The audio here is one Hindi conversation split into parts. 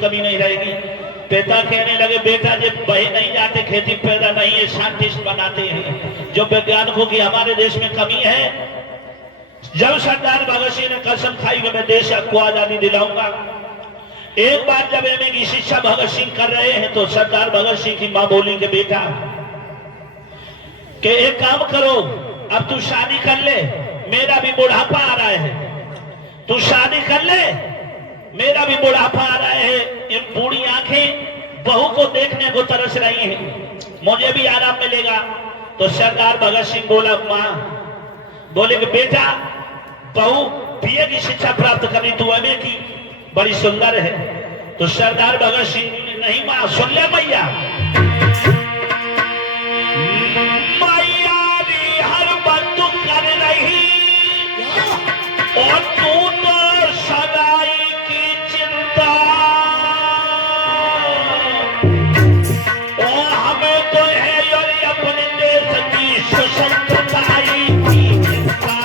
कमी नहीं रहेगी। पिता कहने लगे बेटा जब बहे नहीं जाते खेती पैदा नहीं है, साइंटिस्ट बनाते हैं जो वैज्ञानिकों की हमारे देश में कमी है। जब सरदार भगत सिंह ने कसम खाई कि मैं देश को आजादी दिलाऊंगा, एक बार जब एमए की शिक्षा भगत सिंह कर रहे हैं तो सरदार भगत सिंह की मां बोली कि बेटा कि एक काम करो, अब तू शादी कर ले, मेरा भी बुढ़ापा आ रहा है, तू शादी कर ले, मेरा भी बुढ़ापा आ रहा है, इन बूढ़ी आंखें बहू को देखने को तरस रही हैं, मुझे भी आराम मिलेगा। तो सरदार भगत सिंह बोला मां बोले कि बेटा बहू बीए की शिक्षा प्राप्त करनी, तू एमए की बड़ी सुंदर है। तो सरदार भगत सिंह नहीं मां सुन ले मैया, मैया भी हर बात तू कर रही और तू तो सगाई की चिंता, और हमें तो है और अपने देश की सुसंप्रदायी की चिंता।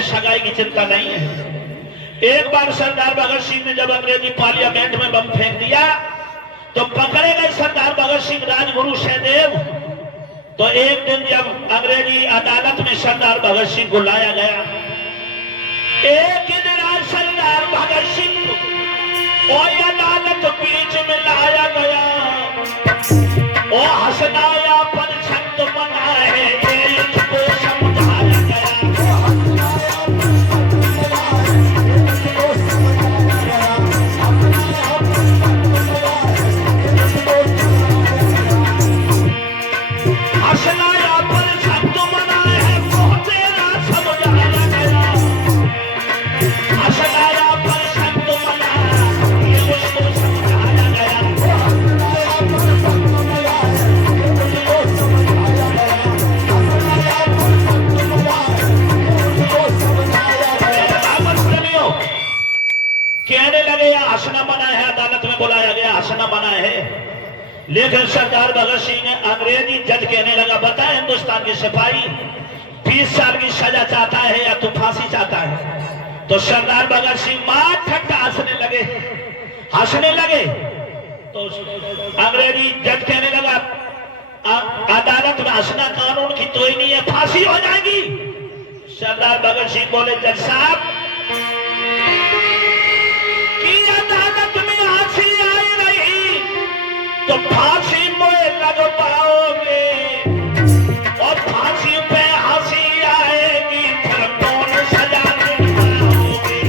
सगाई की चिंता नहीं है। एक बार सरदार भगत सिंह ने जब अंग्रेजी पार्लियामेंट में बम फेंक दिया तो पकड़े गए सरदार भगत सिंह राजगुरु सहदेव। तो एक दिन जब अंग्रेजी अदालत में सरदार भगत सिंह को लाया गया, एक दिन आज सरदार भगत सिंह को और अदालत बीच में लाया गया और हंसनाया पर छंद बना है इसको समझाया गया। हंसना मना है, अदालत में बुलाया गया, हंसना मना है। लेकिन सरदार भगत सिंह ने अंग्रेजी जज कहने लगा बता हिंदुस्तान की सिपाही 20 साल की सजा चाहता है या तू फांसी चाहता है? तो सरदार भगत सिंह मां ठट्टा हंसने लगे। तो अंग्रेजी जज कहने लगा अदालत में हंसना कानून की तो ही नहीं है, फांसी हो जाएगी। सरदार भगत सिंह बोले जज साहब कि अदालत में हंसी आई रही तो फांसी मुझे लग पाओगे, और फांसी पे हंसी आएगी फिर कौन सजा पाओगे।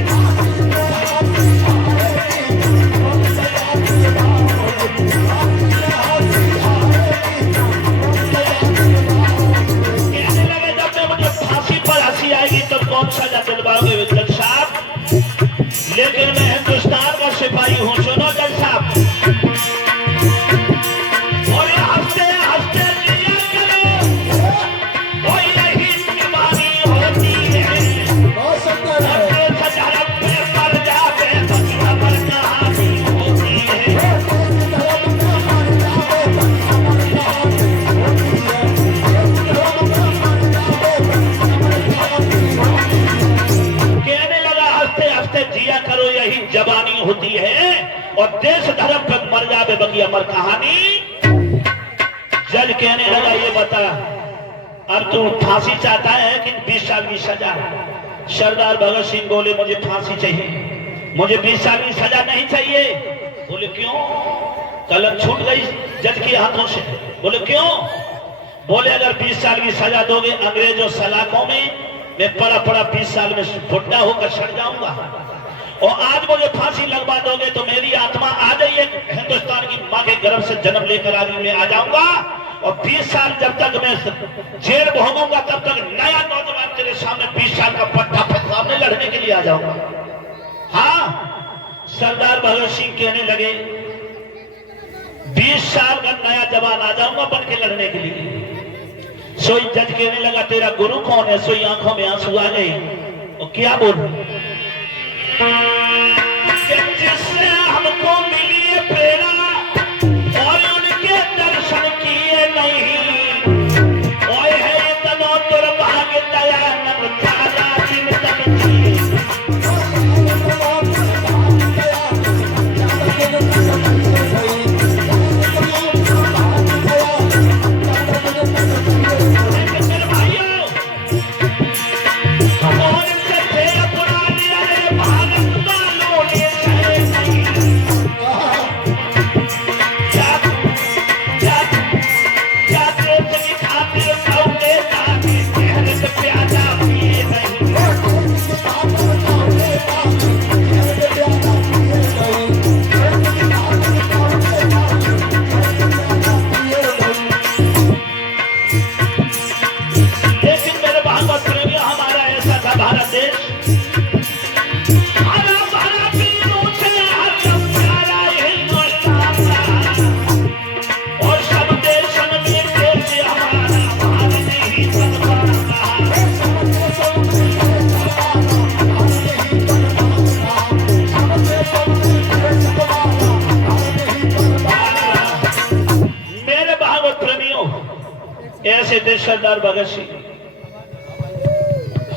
कहने लगे जब मुझे फांसी पर हंसी आएगी तो कौन सजा दिलवाओगे जज साहब, लेकिन मैं हिंदुस्तान का सिपाही हूं, सुनो जज साहब। और हंसते हंसते जिया करो, कोई यही बीमारी होती है, और धर्म पे मर जावे तो खबर कहानी होती है। कहने लगा हंसते हंसते जिया करो यही जवानी होती है, और देश धर्म पे मर जावे बगी अमर कहानी। जज कहने लगा ये बता अब तू फांसी चाहता है कि 20 साल की सजा। सरदार भगत सिंह बोले मुझे फांसी चाहिए, मुझे 20 साल की सजा नहीं चाहिए। बोले क्यों? कलम छूट गई जज के हाथों से। बोले क्यों? बोले अगर 20 साल की सजा दोगे अंग्रेजों सलाखों में मैं पड़ा पड़ा 20 साल में फुट्टा होकर सड़ जाऊंगा, और आज मुझे फांसी लगवा दोगे तो मेरी आत्मा आ जाइए हिंदुस्तान की मां के गर्भ से जन्म लेकर आज मैं आ जाऊंगा, और 20 साल जब तक मैं जेल भोगूंगा तब तक नया नौजवान तेरे सामने 20 साल का पट्टा फिर सामने लड़ने के लिए आ जाऊंगा। हाँ, सरदार भगत सिंह कहने लगे 20 साल का नया जवान आ जाऊंगा बन के लड़ने के लिए। सोई जज कहने लगा तेरा गुरु कौन है? सोई आंखों में आंसू आ गए, और क्या बोल जिससे हमको मिली है प्रेरणा और उनके दर्शन किए नहीं, ओए है तनो दुर्भाग्य दयानंद तारा दिन तक जिए। ऐसे थे सरदार भगत सिंह।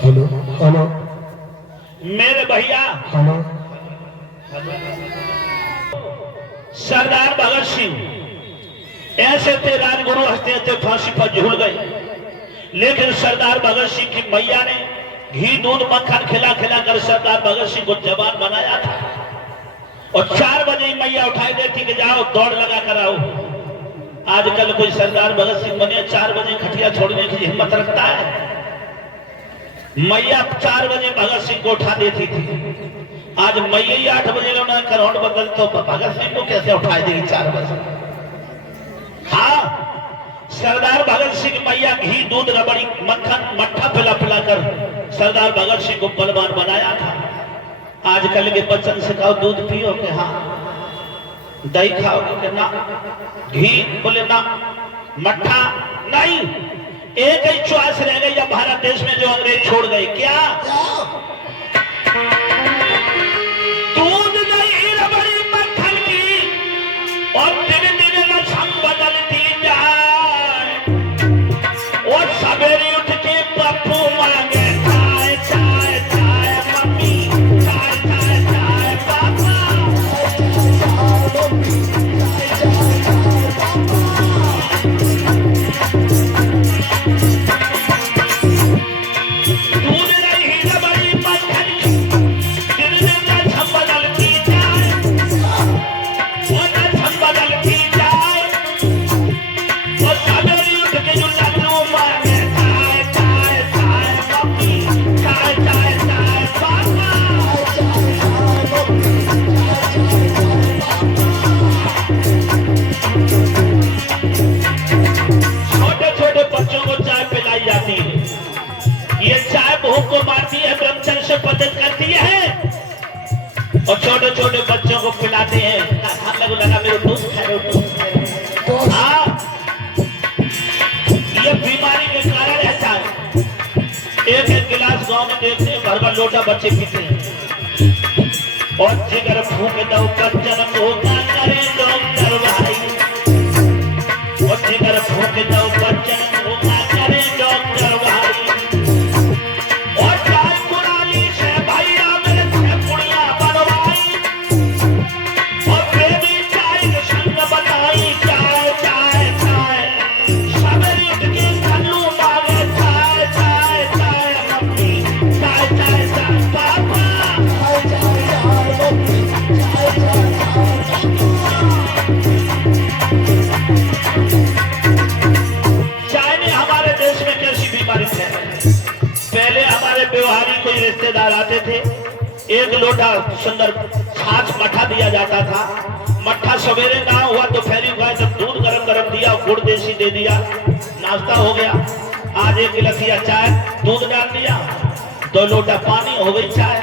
हेलो हेलो मेरे भैया हेलो सरदार भगत सिंह ऐसे थे, राजगुरु हंसते हंसते फांसी पर झूल गए, लेकिन सरदार भगत सिंह की मैया ने घी दूध मक्खन खिला खिला कर सरदार भगत सिंह को जवान बनाया था। और 4 बजे मैया उठाई देती कि जाओ दौड़ लगा कर आओ। आजकल कोई सरदार भगत सिंह बने 4 बजे खटिया छोड़ने की हिम्मत रखता है? मैया 4 बजे भगत सिंह को उठा देती थी। आज मैया ही 8 बजे लोना करौट बदल तो भगत सिंह को कैसे उठाई देगी 4 बजे? हाँ, सरदार भगत सिंह मैया घी दूध रबड़ी मक्खन मट्ठा पिला पिला कर सरदार भगत सिंह को बलवान बनाया था। आजकल के बच्चन से कहो दूध पियो के हाँ, दही खाओगे कि ना, घी बोले ना, मट्ठा नहीं। एक ही चॉइस रह गई अब भारत देश में जो अंग्रेज छोड़ गए, क्या? दूध दही रबड़ी मक्खन की और दिन दिन रसम बदलती जाए, और सवेरे उठ के पप्पू मांगे चाय चाय चाय मम्मी, चाय चाय चाय पापा। भूख को मारती है, ब्रह्मचर्य से पतन करती है और छोटे छोटे बच्चों को पिलाते हैं। लगा मेरे दूध खाओ। हाँ, ये बीमारी के कारण ऐसा है। एक एक गिलास गांव में देखते हैं, भर भर लोटा बच्चे पीते हैं। और जिगर भूख दो बच्चन को ना करे डॉक्टर भाई, और जिगर भूख दो बच्चन को ना करे डॉक्टर भाई। और चाय कुराली से भैया मेरे से पुड़िया बनवाई, और प्रेमी चाय के संग बताई चाय चाय चाय। सवेरे उठ के कल्लू मांगे चाय चाय चाय, मम्मी चाय चाय चाय, पापा चाय ने हमारे देश में कैसी बीमारी फैलाई। पहले हमारे व्यवहारी कोई रिश्तेदार आते थे, एक लोटा सुंदर छाछ मट्ठा दिया जाता था। मट्ठा सवेरे ना हुआ तो दोपहरी हुआ, जब दूध गरम गरम दिया, गुड़ देसी दे दिया, नाश्ता हो गया। आज एक गिलास चाय, दूध डाल दिया, 2 लोटा पानी, हो गई चाय।